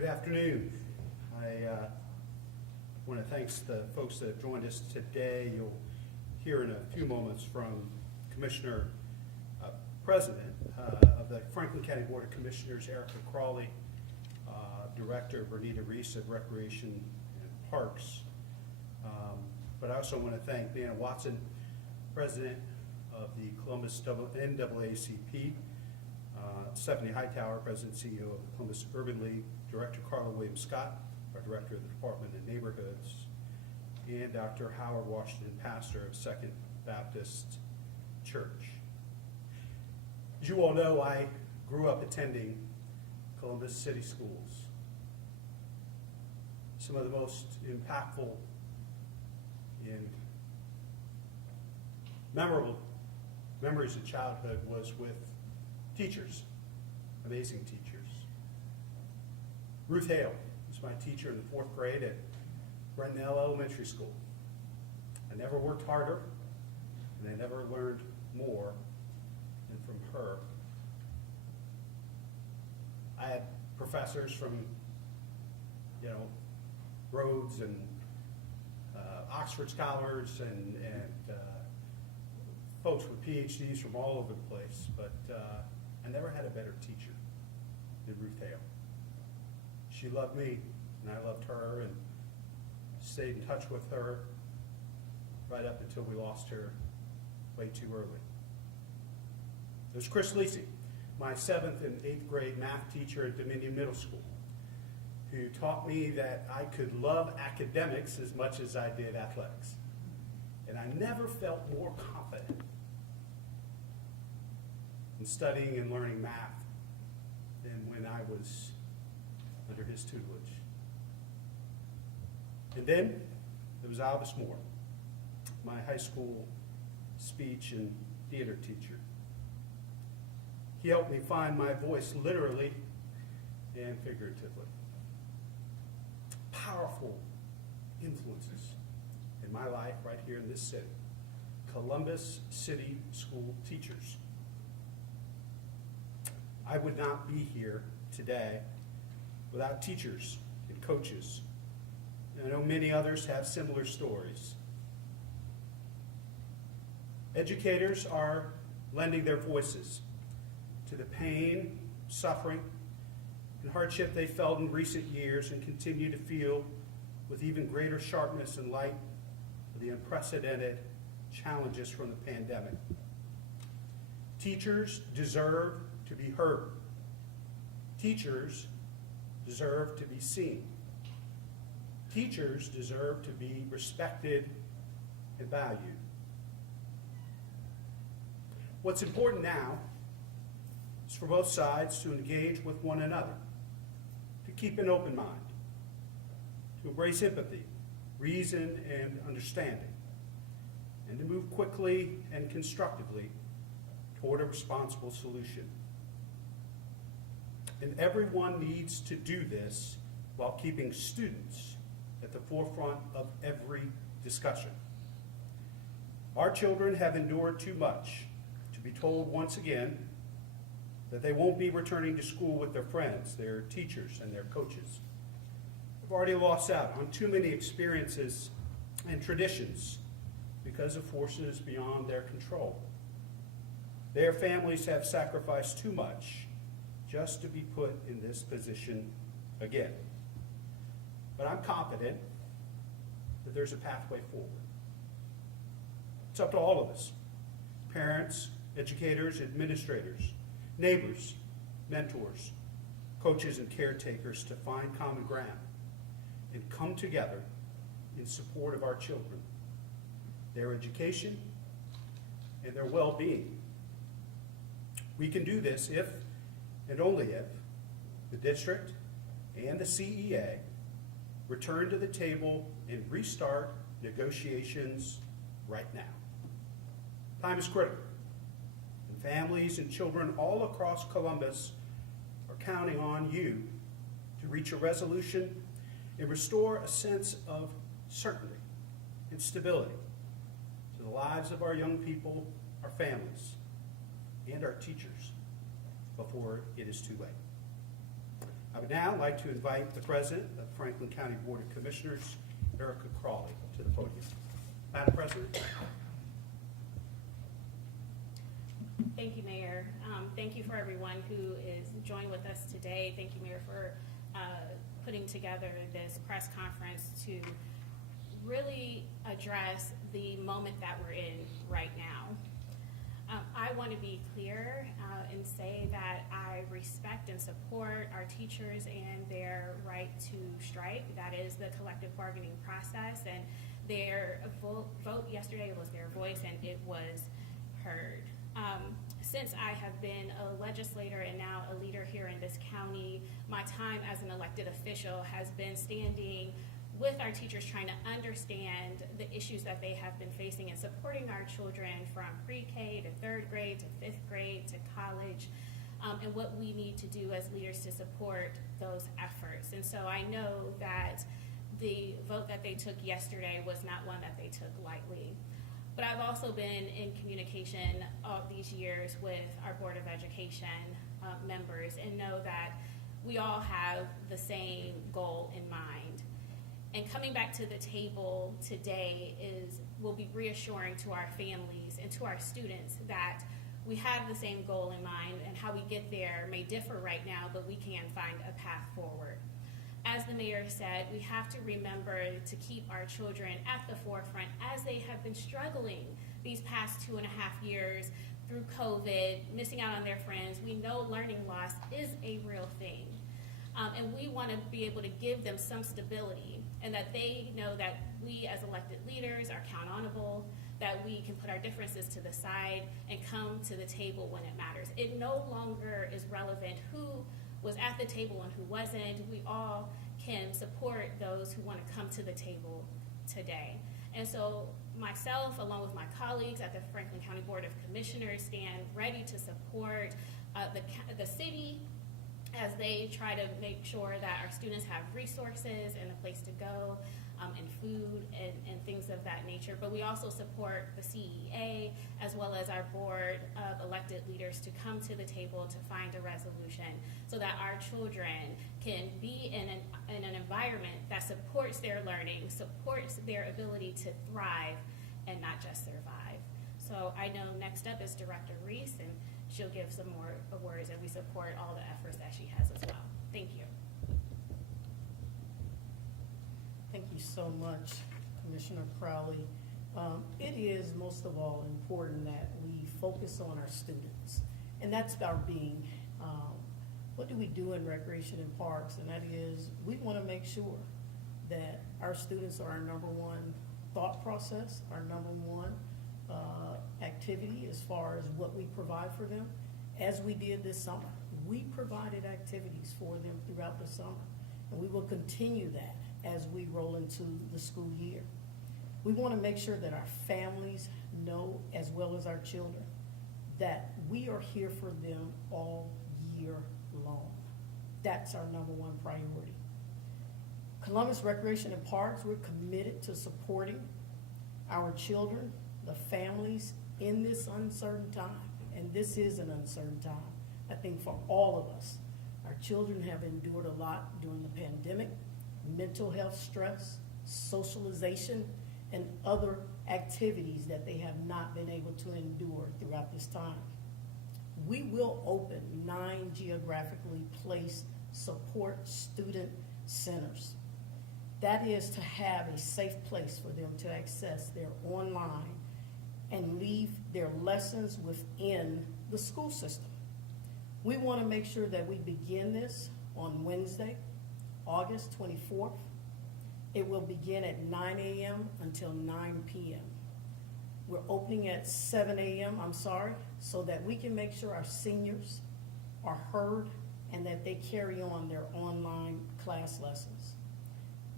Good afternoon. I want to thank the folks that have joined us today. You'll hear in a few moments from Commissioner President of the Franklin County Board of Commissioners, Erica Crawley, Director Bernita Reese of Recreation and Parks. But I also want to thank Dana Watson, President of the Columbus NAACP, Stephanie Hightower, President and CEO of the Columbus Urban League, Director Carla Williams Scott, our Director of the Department of Neighborhoods, and Dr. Howard Washington, pastor of Second Baptist Church. As you all know, I grew up attending Columbus City Schools. Some of the most impactful and memorable memories of childhood was with teachers, amazing teachers. Ruth Hale was my teacher in the 4th grade at Brentnell Elementary School. I never worked harder, and I never learned more than from her. I had professors from, Rhodes and Oxford scholars and folks with PhDs from all over the place, but I never had a better teacher than Ruth Hale. She loved me, and I loved her, and stayed in touch with her right up until we lost her way too early. There's Chris Lisi, my 7th and 8th grade math teacher at Dominion Middle School, who taught me that I could love academics as much as I did athletics. And I never felt more confident in studying and learning math than when I was under his tutelage. And then there was Albus Moore, my high school speech and theater teacher. He helped me find my voice literally and figuratively. Powerful influences in my life right here in this city. Columbus City School teachers. I would not be here today without teachers and coaches. And I know many others have similar stories. Educators are lending their voices to the pain, suffering, and hardship they felt in recent years and continue to feel with even greater sharpness and light for the unprecedented challenges from the pandemic. Teachers deserve to be heard. Teachers deserve to be seen. Teachers deserve to be respected and valued. What's important now is for both sides to engage with one another, to keep an open mind, to embrace empathy, reason, and understanding, and to move quickly and constructively toward a responsible solution. And everyone needs to do this while keeping students at the forefront of every discussion. Our children have endured too much to be told once again that they won't be returning to school with their friends, their teachers, and their coaches. They've already lost out on too many experiences and traditions because of forces beyond their control. Their families have sacrificed too much just to be put in this position again. But I'm confident that there's a pathway forward. It's up to all of us, parents, educators, administrators, neighbors, mentors, coaches, and caretakers to find common ground and come together in support of our children, their education, and their well-being. We can do this if, and only if, the district and the CEA return to the table and restart negotiations right now. Time is critical. Families and children all across Columbus are counting on you to reach a resolution and restore a sense of certainty and stability to the lives of our young people, our families, and our teachers before it is too late. I would I'd now like to invite the President of Franklin County Board of Commissioners, Erica Crawley, to the podium. Madam President. Thank you, Mayor. Thank you for everyone who is joined with us today. Thank you, Mayor, for putting together this press conference to really address the moment that we're in right now. I want to be clear and say that I respect and support our teachers and their right to strike. That is the collective bargaining process, and their vote yesterday was their voice, and it was heard. Since I have been a legislator and now a leader here in this county, my time as an elected official has been standing with our teachers, trying to understand the issues that they have been facing and supporting our children from pre-K to third grade to fifth grade to college, and what we need to do as leaders to support those efforts. And so I know that the vote that they took yesterday was not one that they took lightly. But I've also been in communication all these years with our Board of Education members, and know that we all have the same goal in mind. And coming back to the table today will be reassuring to our families and to our students that we have the same goal in mind, and how we get there may differ right now, but we can find a path forward. As the mayor said, we have to remember to keep our children at the forefront as they have been struggling these past 2.5 years through COVID, missing out on their friends. We know learning loss is a real thing. And we want to be able to give them some stability, and that they know that we as elected leaders are accountable, that we can put our differences to the side and come to the table when it matters. It no longer is relevant who was at the table and who wasn't. We all can support those who want to come to the table today. And so myself, along with my colleagues at the Franklin County Board of Commissioners, stand ready to support the city as they try to make sure that our students have resources and a place to go, and food and things of that nature. But we also support the CEA as well as our board of elected leaders to come to the table to find a resolution so that our children can be in an environment that supports their learning, supports their ability to thrive and not just survive. So I know next up is Director Reese, and she'll give some more words, and we support all the efforts that she has as well. Thank you. Thank you so much, Commissioner Crowley. It is most of all important that we focus on our students, and that's our being. What do we do in recreation and parks? And that is, we want to make sure that our students are our number one thought process, our number one activity as far as what we provide for them. As we did this summer, we provided activities for them throughout the summer, and we will continue that as we roll into the school year. We want to make sure that our families know, as well as our children, that we are here for them all year long. That's our number one priority. Columbus Recreation and Parks, we're committed to supporting our children, the families, in this uncertain time. And this is an uncertain time, I think, for all of us. Our children have endured a lot during the pandemic: mental health stress, socialization, and other activities that they have not been able to endure throughout this time. We will open 9 geographically placed support student centers. That is to have a safe place for them to access their online and leave their lessons within the school system. We want to make sure that we begin this on Wednesday, August 24th. It will begin at 9 a.m. until 9 p.m. We're opening at 7 a.m., so that we can make sure our seniors are heard and that they carry on their online class lessons.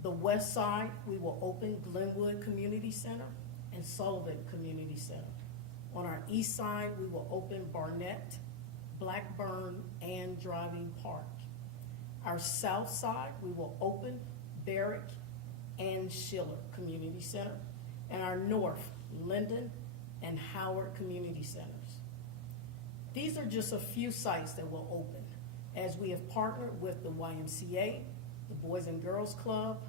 The west side, we will open Glenwood Community Center and Sullivan Community Center. On our east side, we will open Barnett, Blackburn, and Driving Park. Our south side, we will open Barrick and Schiller Community Center, and our north, Linden and Howard Community Centers. These are just a few sites that will open. as we have partnered with the YMCA, the Boys and Girls Club,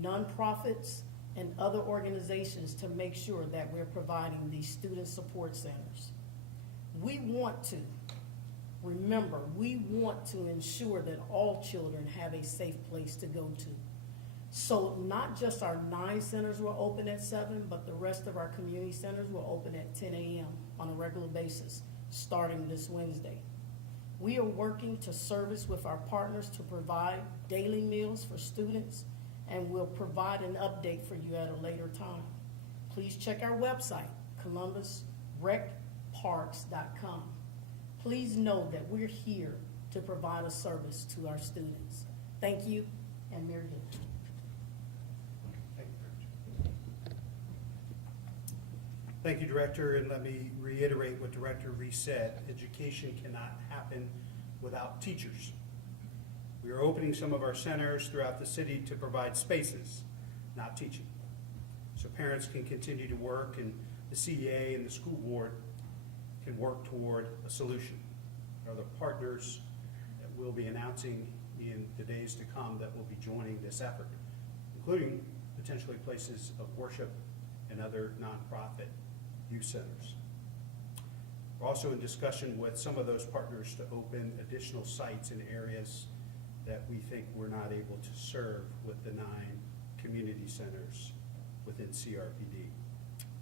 nonprofits, and other organizations to make sure that we're providing these student support centers. We want to ensure that all children have a safe place to go to. So not just our 9 centers will open at 7, but the rest of our community centers will open at 10 a.m. on a regular basis, starting this Wednesday. We are working to service with our partners to provide daily meals for students, and we'll provide an update for you at a later time. Please check our website, columbusrecparks.com. Please know that we're here to provide a service to our students. Thank you, and Mayor Ginther. Thank you, Director, and let me reiterate what Director Reese said. Education cannot happen without teachers. We are opening some of our centers throughout the city to provide spaces, not teaching. So parents can continue to work, and the CEA and the school board can work toward a solution. There are the partners that we'll be announcing in the days to come that will be joining this effort, including potentially places of worship and other nonprofit youth centers. We're also in discussion with some of those partners to open additional sites in areas that we think we're not able to serve with the 9 community centers within CRPD.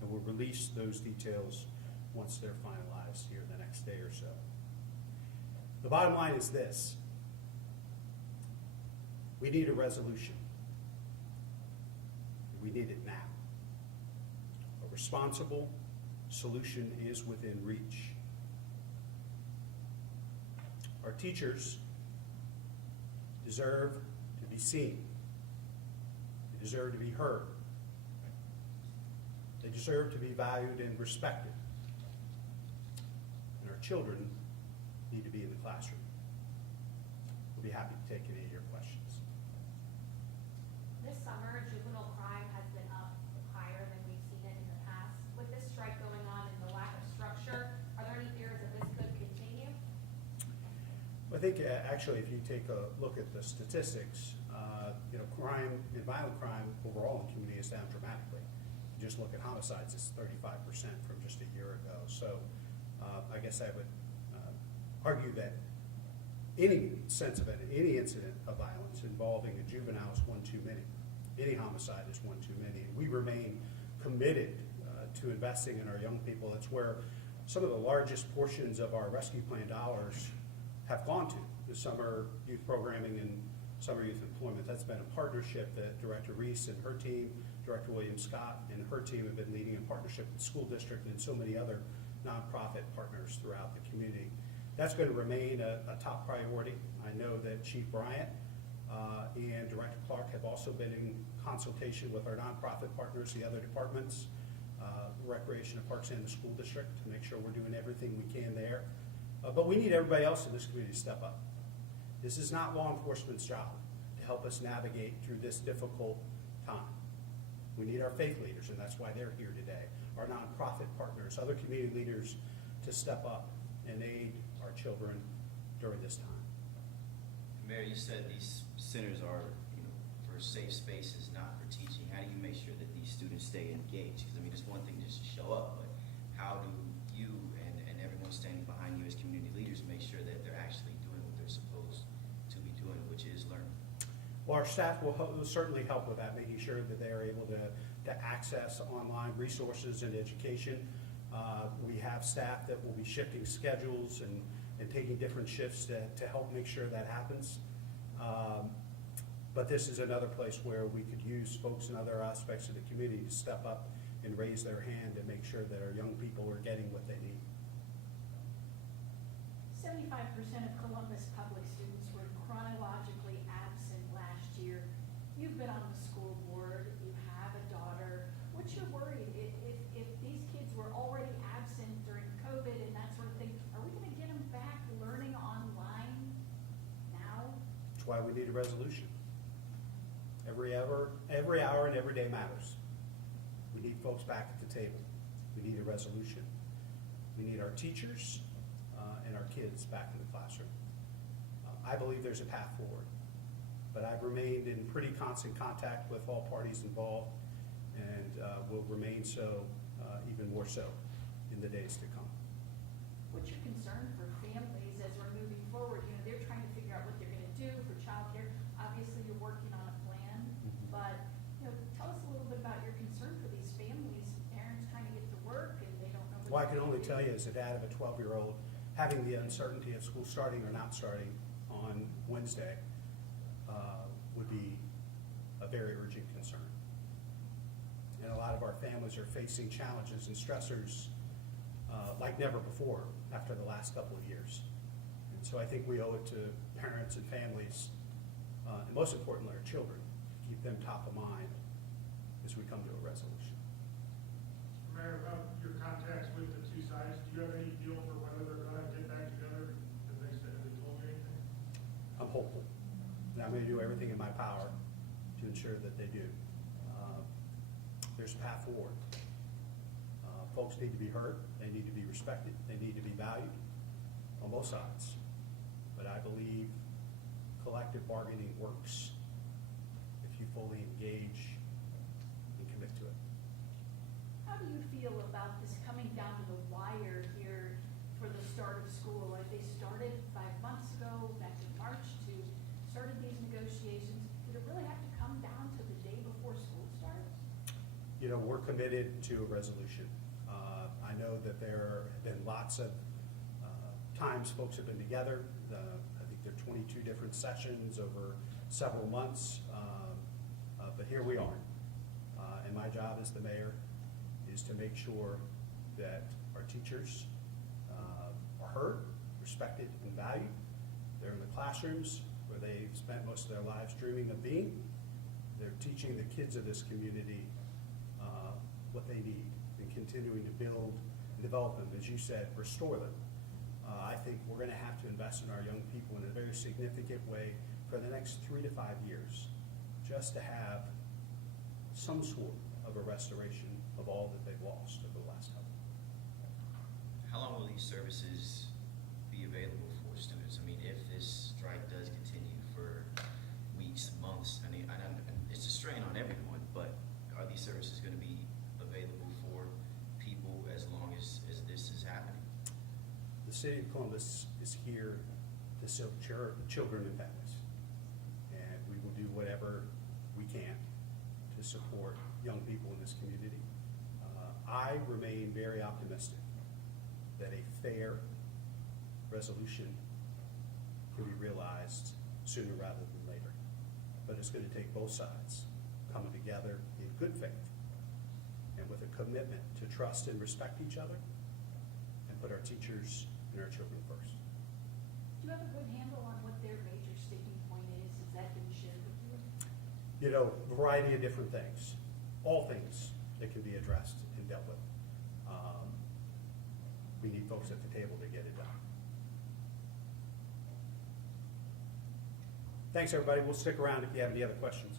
And we'll release those details once they're finalized here the next day or so. The bottom line is this: we need a resolution. We need it now. A responsible solution is within reach. Our teachers deserve to be seen. They deserve to be heard. They deserve to be valued and respected. And our children need to be in the classroom. We'll be happy to take any of your questions. This summer, juvenile crime has been up higher than we've seen it in the past. With this strike going on and the lack of structure, are there any fears that this could continue? I think actually if you take a look at the statistics, crime and violent crime overall in the community is down dramatically. You just look at homicides, it's 35% from just a year ago. So I guess I would argue that any incident of violence involving a juvenile is one too many. Any homicide is one too many. And we remain committed to investing in our young people. It's where some of the largest portions of our rescue plan dollars have gone to, the summer youth programming and summer youth employment. That's been a partnership that Director Reese and her team, Director William Scott and her team have been leading in partnership with the school district and so many other nonprofit partners throughout the community. That's going to remain a top priority. I know that Chief Bryant and Director Clark have also been in consultation with our nonprofit partners, the other departments, Recreation and Parks and the school district, to make sure we're doing everything we can there. But we need everybody else in this community to step up. This is not law enforcement's job to help us navigate through this difficult time. We need our faith leaders, and that's why they're here today, our nonprofit partners, other community leaders to step up and aid our children during this time. Mayor, you said these centers are, for safe spaces, not for teaching. How do you make sure that these students stay engaged? Because it's one thing just to show up, but how do you and everyone standing behind you as community leaders make sure that they're actually doing what they're supposed to be doing, which is learning? Well, our staff will certainly help with that, making sure that they are able to access online resources and education. We have staff that will be shifting schedules and taking different shifts to help make sure that happens. But this is another place where we could use folks in other aspects of the community to step up and raise their hand and make sure that our young people are getting what they need. 75% of Columbus public students were chronologically absent last year. You've been on the school board, you have a daughter. What's your worry if these kids were already absent during COVID and that sort of thing? Are we gonna get them back learning online now? That's why we need a resolution. Every hour and every day matters. We need folks back at the table. We need a resolution. We need our teachers and our kids back in the classroom. I believe there's a path forward. But I've remained in pretty constant contact with all parties involved, and will remain so, even more so, in the days to come. What's your concern for families as we're moving forward? You know, they're trying to figure out what they're gonna do for childcare. Obviously, you're working on a plan, but, you know, tell us a little bit about your concern for these families, parents trying to get to work and they don't know what. Well, I can they're only gonna tell do. you as a dad of a 12-year-old, having the uncertainty of school starting or not starting on Wednesday would be a very urgent concern. And a lot of our families are facing challenges and stressors like never before after the last couple of years. And so I think we owe it to parents and families, and most importantly, our children, to keep them top of mind as we come to a resolution. Mayor, about your contacts with the two sides, do you have any feel for whether they're gonna get back together? Have they said, have they told you anything? I'm hopeful, and I'm gonna do everything in my power to ensure that they do. There's a path forward. Folks need to be heard, they need to be respected, they need to be valued on both sides. But I believe collective bargaining works if you fully engage and commit to it. How do you feel about this coming down to the wire here for the start of school? Like they started 5 months ago, back in March, to started these negotiations. Did it really have to come down to the day before school starts? You know, we're committed to a resolution. I know that there have been lots of times folks have been together. I think there are 22 different sessions over several months, but here we are. And my job as the mayor is to make sure that our teachers are heard, respected, and valued. They're in the classrooms where they've spent most of their lives dreaming of being. They're teaching the kids of this community what they need and continuing to build and develop them, as you said, restore them. I think we're going to have to invest in our young people in a very significant way for the next 3 to 5 years, just to have some sort of a restoration of all that they've lost over the last couple. How long will these services be available for students? I mean, if this strike does continue for weeks, months, I mean, it's a strain on everyone, but are these services going to be available for people as long as this is happening? The city of Columbus is here to serve children and families, and we will do whatever we can to support young people in this community. I remain very optimistic that a fair resolution can be realized sooner rather than later. But it's going to take both sides coming together in good faith and with a commitment to trust and respect each other and put our teachers and our children first. Do you have a good handle on what their major sticking point is? Has that been shared with you? You know, a variety of different things, all things that can be addressed and dealt with. We need folks at the table to get it done. Thanks, everybody. We'll stick around if you have any other questions.